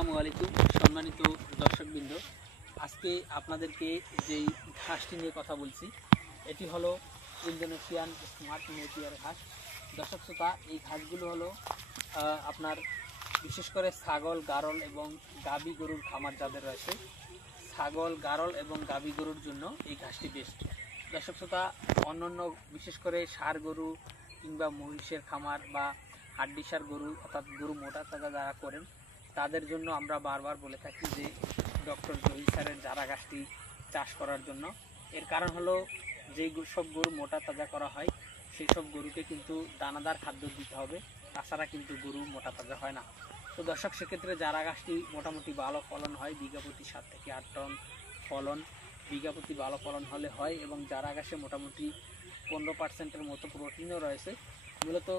আসসালামু আলাইকুম সম্মানিত দর্শকবৃন্দ। আজকে আপনাদেরকে যেই ঘাসটি নিয়ে কথা বলছি এটি হলো ইন্দোনেশিয়ান স্মার্ট নেপিয়ার ঘাস। দর্শক শ্রোতা, এই ঘাসগুলো হলো আপনার বিশেষ করে ছাগল, গারল এবং গাভী গরুর খামার যাদের রয়েছে, ছাগল, গারল এবং গাভী গরুর জন্য এই ঘাসটি বেস্ট। দর্শক শ্রোতা, অন্যান্য বিশেষ করে ষাঁড় গরু কিংবা মহিষের খামার বা হাড্ডিসার গরু অর্থাৎ গরু মোটা তাজা যারা করেন তাদের জন্য আমরা বারবার বলে থাকি যে ডক্টর জহির স্যারের জারা ঘাসটি চাষ করার জন্য। এর কারণ হলো যেই সব গরু মোটা তাজা করা হয় সেই সব গরুকে কিন্তু দানাদার খাদ্য দিতে হবে, তাছাড়া কিন্তু গরু মোটা তাজা হয় না। তো দর্শক, সেক্ষেত্রে জারা ঘাসটি মোটামুটি ভালো ফলন হয়, বিঘা প্রতি 7 থেকে 8 টন ফলন, বিঘা প্রতি ভালো ফলন হলে হয়। এবং জারা ঘাসে মোটামুটি 15% মতো প্রোটিনও রয়েছে। মূলত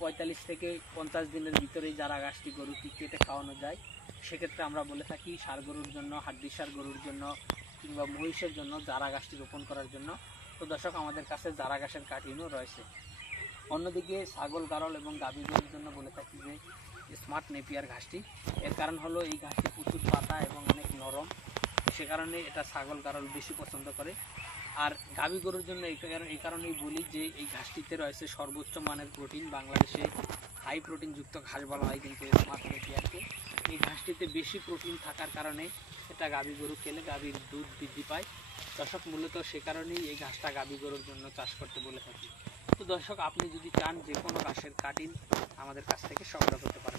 45 থেকে 50 দিনের ভিতরেই জারা ঘাসটি গরুকে কেটে খাওয়ানো যায়। সেক্ষেত্রে আমরা বলে থাকি ষাঁড় গরুর জন্য, হাড্ডিসার গরুর জন্য কিংবা মহিষের জন্য জারা ঘাসটি রোপণ করার জন্য। তো দর্শক, আমাদের কাছে জারা ঘাসের কাটিনও রয়েছে। অন্যদিকে ছাগল, গারল এবং গাভী গরুর জন্য বলে থাকি যে স্মার্ট নেপিয়ার ঘাসটি। এর কারণ হলো এই ঘাসটি প্রচুর পাতা এবং অনেক নরম, সে কারণে এটা ছাগল, গারল বেশি পছন্দ করে। আর গাভী গরুর জন্য এই কারণেই বলি যে এই ঘাসটিতে রয়েছে সর্বোচ্চ মানের প্রোটিন। বাংলাদেশে হাই প্রোটিন যুক্ত ঘাস বলা হয় কিন্তু স্মার্ট নেপিয়ারকে। এই ঘাসটিতে বেশি প্রোটিন থাকার কারণে এটা গাভী গরু খেলে গাভীর দুধ বৃদ্ধি পায়। দর্শক, মূলত সে কারণেই এই ঘাসটা গাভী গরুর জন্য চাষ করতে বলে থাকি। তো দর্শক, আপনি যদি চান যে কোনো ঘাসের কাটিং আমাদের কাছ থেকে সংগ্রহ করতে পারেন।